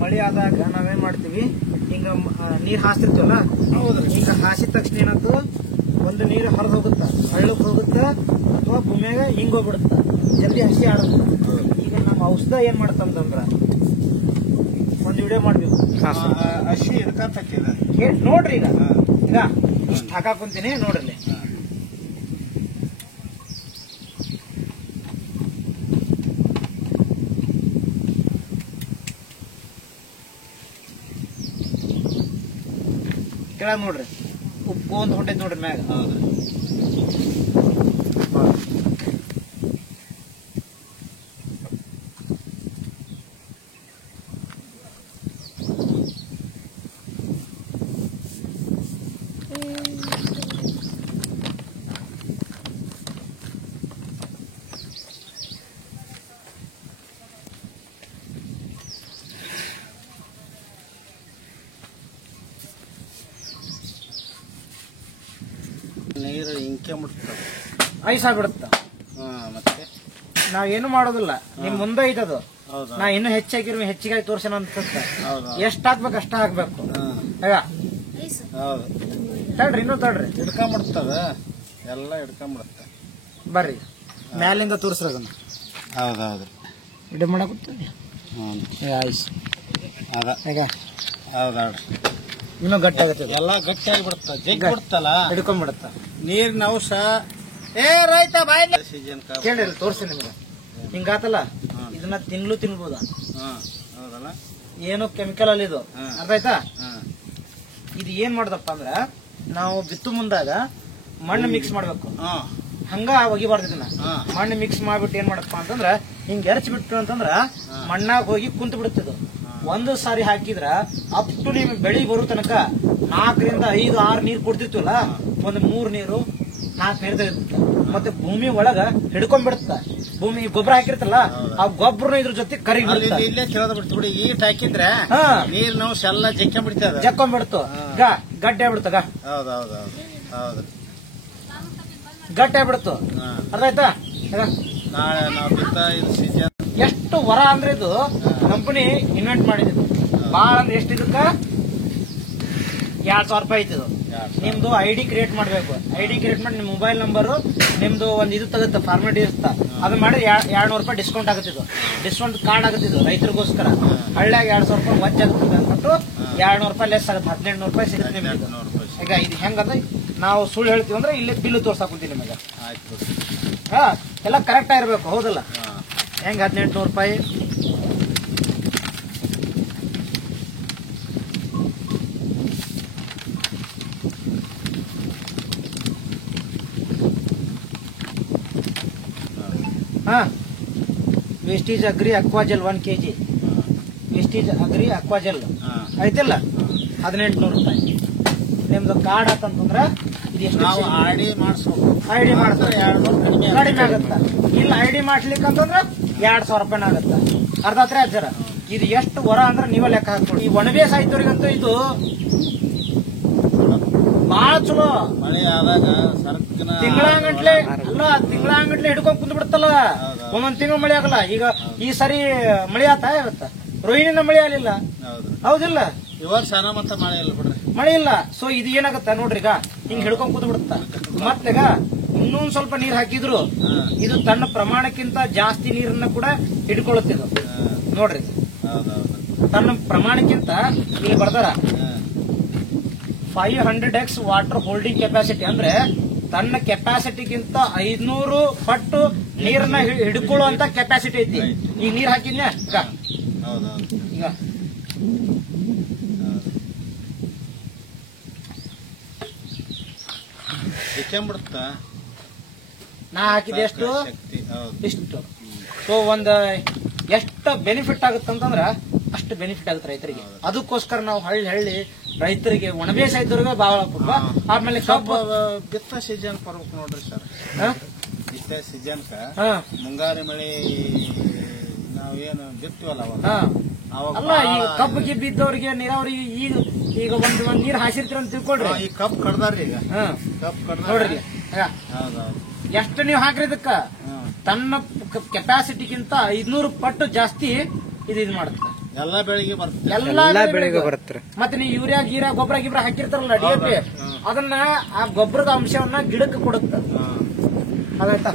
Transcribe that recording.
ಮಳೆ ಆದಾಗ ನಾವೇನ್ ಮಾಡ್ತೀವಿ, ಹಿಂಗ ನೀರ್ ಹಾಸ್ತಿರ್ತೀವಲ್ಲ, ಹಿಂಗ ಹಾಸಿದ ತಕ್ಷಣ ಏನಾಯ್ತು, ಒಂದು ನೀರು ಹೊರದ್ ಹೋಗುತ್ತ, ಹಳ್ಳಕ್ ಹೋಗುತ್ತ ಅಥವಾ ಭೂಮಿಯಾಗ ಹಿಂಗ್ ಹೋಗ್ಬಿಡುತ್ತ, ಜಲ್ದಿ ಹಸಿ ಆಡುತ್ತ. ಈಗ ನಮ್ಮ ಔಷಧ ಏನ್ ಮಾಡತ್ತಂದ್ರ ಒಂದ್ ವಿಡಿಯೋ ಮಾಡ್ಬೇಕು, ಹಸಿ ಹಿಡ್ಕಂತ ನೋಡ್ರಿ. ಈಗ ಇಷ್ಟ ಹಾಕಾಕ್ ಕುಂತೀನಿ ನೋಡ್ರಿ. ಕೆಳಗ್ ನೋಡ್ರಿ, ಉಪ್ಪು ಒಂದು ಹೊಂಟೈತಿ ನೋಡ್ರಿ ಮ್ಯಾಗ. ನೀರು ಇಂಕೆ ಮುಟ್ತ ಐಸಾಗ್ಬಿಡುತ್ತ. ಮತ್ತೆ ನಾವೇನು ಮಾಡೋದಿಲ್ಲ, ನಿಮ್ ಮುಂದೆ ಐತದು. ನಾ ಇನ್ನೂ ಹೆಚ್ಚಾಗಿರ್ ಹೆಚ್ಚಿಗೆ ತೋರ್ಸೋಣ ಅನ್ಸುತ್ತ. ಎಷ್ಟ್ ಹಾಕ್ಬೇಕು ಅಷ್ಟ ಹಾಕ್ಬೇಕು. ತಡ್ರಿ, ಇನ್ನೂ ತಡ್ರಿ, ಹಿಡ್ಕೊಂಬಿಡ್ತದ, ಎಲ್ಲ ಹಿಡ್ಕೊಂಬಿಡುತ್ತ. ಬರ್ರಿ ಮ್ಯಾಲಿಂದ ತೋರ್ಸ್ರದನ್ನ. ಹೌದೌದು, ವಿಡಿಯೋ ಮಾಡಕುತ್ತ. ಹೌದೌದು, ಇನ್ನೂ ಗಟ್ಟಿ ಆಗುತ್ತೆ, ಎಲ್ಲ ಗಟ್ಟಿ ಆಗಿಬಿಡುತ್ತ, ಜಗ್ಗಿ ಬಿಡುತ್ತಲ್ಲ, ಹಿಡ್ಕೊಂಡ್ಬಿಡುತ್ತ. ನೀರಿನ ಅಂಶ. ರೈತ ಬಾಯಿ ಸೀಸನ್ ಕೇಳಿ ತೋರ್ಸಿ ನಿಮ್ಗೆ. ಹಿಂಗಾತಲ್ಲ, ಇದನ್ನ ತಿನ್ಬೋದ. ಹೌದಲ್ಲ, ಏನು ಕೆಮಿಕಲ್ ಅಲ್ಲಿ ಇದು, ಅರ್ಥ ಆಯ್ತಾ? ಇದು ಏನ್ ಮಾಡ್ದಪ್ಪ ಅಂದ್ರ, ನಾವು ಬಿತ್ತು ಮುಂದಾಗ ಮಣ್ಣು ಮಿಕ್ಸ್ ಮಾಡ್ಬೇಕು. ಹಂಗ ಒಗಿಬಾರ್ದು ಇದನ್ನ. ಮಣ್ಣು ಮಿಕ್ಸ್ ಮಾಡ್ಬಿಟ್ಟು ಏನ್ ಮಾಡಪ್ಪ ಅಂತಂದ್ರ, ಹಿಂಗ್ ಎರಚ್ ಬಿಟ್ಟು ಅಂತಂದ್ರ ಮಣ್ಣಾಗ ಹೋಗಿ ಕುಂತ ಬಿಡುತ್ತಿದ್ದು. ಒಂದು ಸಾರಿ ಹಾಕಿದ್ರ ಅಪ್ ಟು ನಿಮ್ ಬೆಳಿ ಬರೋ ತನಕ 4 ರಿಂದ 5, 6 ನೀರ್ ಕೊಡ್ತಿರ್ತೀವಲ್ಲ, ಒಂದ್ 3 ನೀರು 4 ನೀರ್ ಇರುತ್ತೆ. ಮತ್ತೆ ಭೂಮಿ ಒಳಗ ಹಿಡ್ಕೊಂಡ್ಬಿಡುತ್ತ. ಭೂಮಿ ಗೊಬ್ಬರ ಹಾಕಿರ್ತಲ್ಲ, ಆ ಗೊಬ್ಬರ ಇದ್ರ ಜೊತೆ ಕರಿಗಿ ಇಲ್ಲೇ ಕೇಳೋದ್ ಬಿಡ್ತು. ಈಟ್ ಹಾಕಿದ್ರೆ ನೀರಿನ ಅಂಶ ಎಲ್ಲ ಜಕ್ಕೊಂಡ್ಬಿಡ್ತದ, ಜಕ್ಕೊಂಡ್ಬಿಡ್ತು, ಗಡ್ಡೆ ಆಗ್ಬಿಡ್ತ. ಹೌದು, ಗಟ್ಟಿ ಆಗ್ಬಿಡ್ತು. ಅರ್ಥ ಆಯ್ತಾ? ನಾಳೆ ನಾವು ಬಿತ್ತ ಇದು ಸೀಸನ್. ಎಷ್ಟು ವರ ಅಂದ್ರೆ ಇದು ಕಂಪನಿ ಇನ್ವೆಂಟ್ ಮಾಡಿದ್ದು. ಬಾಳ ಅಂದ್ರೆ ಎಷ್ಟು ಇದಕ್ಕ 2,000 ರೂಪಾಯಿ ಐತಿದು. ನಿಮ್ದು ID ಕ್ರಿಯೇಟ್ ಮಾಡ್ಬೇಕು. ID ಕ್ರಿಯೇಟ್ ಮಾಡಿ ನಿಮ್ ಮೊಬೈಲ್ ನಂಬರ್, ನಿಮ್ದು ಒಂದ್ ಇದು ತಗುತ್ತೆ, ಫಾರ್ಮಾಲಿಟಿ ಇರುತ್ತ. ಅದನ್ನ ಮಾಡಿ 200 ರೂಪಾಯಿ ಡಿಸ್ಕೌಂಟ್ ಆಗುತ್ತಿದ್ದು. ಡಿಸ್ಕೌಂಟ್ ಕಾರ್ಡ್ ಆಗುತ್ತಿದ್ದು ರೈತರಿಗೋಸ್ಕರ. ಹಳ್ಳಿಯಾಗ 2,000 ರೂಪಾಯಿ ವಜ್ಜ ಆಗುತ್ತೆ ಅಂದ್ಬಿಟ್ಟು 200 ರೂಪಾಯಿ ಲೆಸ್ ಆಗುತ್ತೆ, 1,800 ರೂಪಾಯಿ ಸಿಗುತ್ತೆ ನಿಮ್ಗೆ. ಈಗ ಇದು ಹೆಂಗಂದ್ರೆ, ನಾವು ಸುಳ್ಳು ಹೇಳ್ತೀವಿ ಅಂದ್ರೆ ಇಲ್ಲೇ ಬಿಲ್ ತೋರ್ಸಾಕುಂತೀನಿ ನಿಮಗೆ. ಎಲ್ಲ ಕರೆಕ್ಟ್ ಆಗಿರ್ಬೇಕು, ಹೌದಲ್ಲ? ಹೆಂಗ 1,800 ರೂಪಾಯಿ wastage agri aquagel 1 kg. Wastage agri aquagel ಐತಿಲ್ಲ, 1,800 ರೂಪಾಯಿ. ನಿಮ್ದು ಕಾರ್ಡ್ ಆತಂತಂದ್ರ ID ಮಾಡಿಸ್ಬೇಕು. ID ಮಾಡಿಸ್ತಾರೆ 200 ಕಡಿಮೆ ಆಗತ್ತ. ಇಲ್ಲ ID ಮಾಡ್ಲಿಕ್ಕಂತಂದ್ರ 2,000 ರೂಪಾಯಿ ಆಗತ್ತ. ಅರ್ಧ ಹತ್ರ ಹಜಾರ. ಇದು ಎಷ್ಟು ವರ ಅಂದ್ರೆ ನೀವೇ ಲೆಕ್ಕ ಹಾಕ್ಕೊಡಿ. ಈ ಒಣಬೇಸ್ ಆಯ್ತವ್ರಿಗಂತೂ ಇದು ಬಾಳ ಚಲೋ. ಮಳೆ ಆದಾಗ ತಿಂಗಳಾಂಗಟ್ಲೆ ಹಿಡ್ಕೊಂಡ್ ಕುಂದ್ ಬಿಡುತ್ತಲ್ಲ. ಒಂದೊಂದ್ ತಿಂಗಳು ಮಳೆ ಆಗಲ್ಲ. ಈಗ ಈ ಸರಿ ಮಳೆ ಆತ ಇವತ್ತ, ರೋಹಿಣಿನ ಮಳೆ ಆಗಲಿಲ್ಲ, ಹೌದಿಲ್ಲ? ಇವತ್ತು ಸಣ್ಣ ಮತ್ತ ಮಳೆ ಇಲ್ಲ ಬಿಡ್ರಿ, ಮಳೆ ಇಲ್ಲ. ಸೊ ಇದು ಏನಾಗತ್ತ ನೋಡ್ರಿ, ಈಗ ಹಿಂಗ್ ಹಿಡ್ಕೊಂಡ್ ಕೂತ್ ಬಿಡುತ್ತ. ಮತ್ತೀಗ ಇನ್ನೊಂದ್ ಸ್ವಲ್ಪ ನೀರ್ ಹಾಕಿದ್ರು ಇದು ತನ್ನ ಪ್ರಮಾಣಕ್ಕಿಂತ ಜಾಸ್ತಿ ನೀರನ್ನ ಕೂಡ ಹಿಡ್ಕೊಳ್ಳುತ್ತಿದ್ದು ನೋಡ್ರಿ. ತನ್ನ ಪ್ರಮಾಣಕ್ಕಿಂತ ಇಲ್ಲಿ ಬರ್ತಾರ 500x ವಾಟರ್ ಹೋಲ್ಡಿಂಗ್ ಕೆಪಾಸಿಟಿ. ಅಂದ್ರೆ ತನ್ನ ಕೆಪಾಸಿಟಿಗಿಂತ 500 ಪಟ್ಟು ನೀರನ್ನ ಹಿಡ್ಕೊಳ್ಳುವಂತ ಕೆಪಾಸಿಟಿ ಐತಿ. ಈಗ ನೀರ್ ಹಾಕಿದ್ನ ಈಗ ಬಿಡುತ್ತ. ನಾ ಹಾಕಿದ ಎಷ್ಟು ಇಷ್ಟು. ಸೊ ಒಂದ್ ಎಷ್ಟು ಬೆನಿಫಿಟ್ ಆಗುತ್ತಂತಂದ್ರ ಅಷ್ಟು ಬೆನಿಫಿಟ್ ಆಗುತ್ತೆ ರೈತರಿಗೆ. ಅದಕ್ಕೋಸ್ಕರ ನಾವು ಹಳ್ಳಿ ರೈತರಿಗೆ ಒಣಬೇಸಾಯ ಇದ್ದವ್ರಿಗೆ ಬಹಳ ಪಾಪ. ಆಮೇಲೆ ಕಬ್ಬು ಬಿತ್ತ ಸೀಸನ್ ಬರ್ಬೇಕು ನೋಡ್ರಿ ಸರ್. ಬಿತ್ತ ಸೀಸನ್ಕ ಮುಂಗಾರಿ ಮಳೆ ನಾವೇನು ಬಿತ್ತೀವಲ್ಲ ಅಲ್ಲ, ಈ ಕಬ್ಬು ಗಿಬ್ಬ ಇದ್ದವ್ರಿಗೆ ನೀರಾವರಿ ಈಗ ಒಂದ್ ನೀರ್ ಹಾಸಿರ್ತೀರ ಅಂತ ತಿಳ್ಕೊಳ್ರಿ. ಈ ಕಬ್ಬು ಕಡ್ದಾರ್ರಿ. ಈಗ ಕಬ್ಬು ಕಡ್ದ ನೋಡ್ರಿ ಎಷ್ಟು ನೀವು ಹಾಕ್ರಿ ಇದಕ್ಕ. ತನ್ನ ಕೆಪಾಸಿಟಿಗಿಂತ 500 ಪಟ್ಟು ಜಾಸ್ತಿ ಇದು ಮಾಡುತ್ತೆ. ಎಲ್ಲಾ ಬೆಳಿಗ್ಗೆ ಬರ್ತದೆ. ಎಲ್ಲಾ ಬೆಳೆಗೆ ಬರುತ್ತೆ. ಮತ್ತೆ ನೀವು ಯೂರಿಯಾ ಗೀರಾ ಗೊಬ್ಬರ ಗಿಬ್ಬರ ಹಾಕಿರ್ತಾರಲ್ಲ DAP, ಅದನ್ನ ಆ ಗೊಬ್ಬರದ ಅಂಶವನ್ನ ಗಿಡಕ್ಕೆ ಕೊಡುತ್ತೆ. ಅದಾಯ್ತಾ?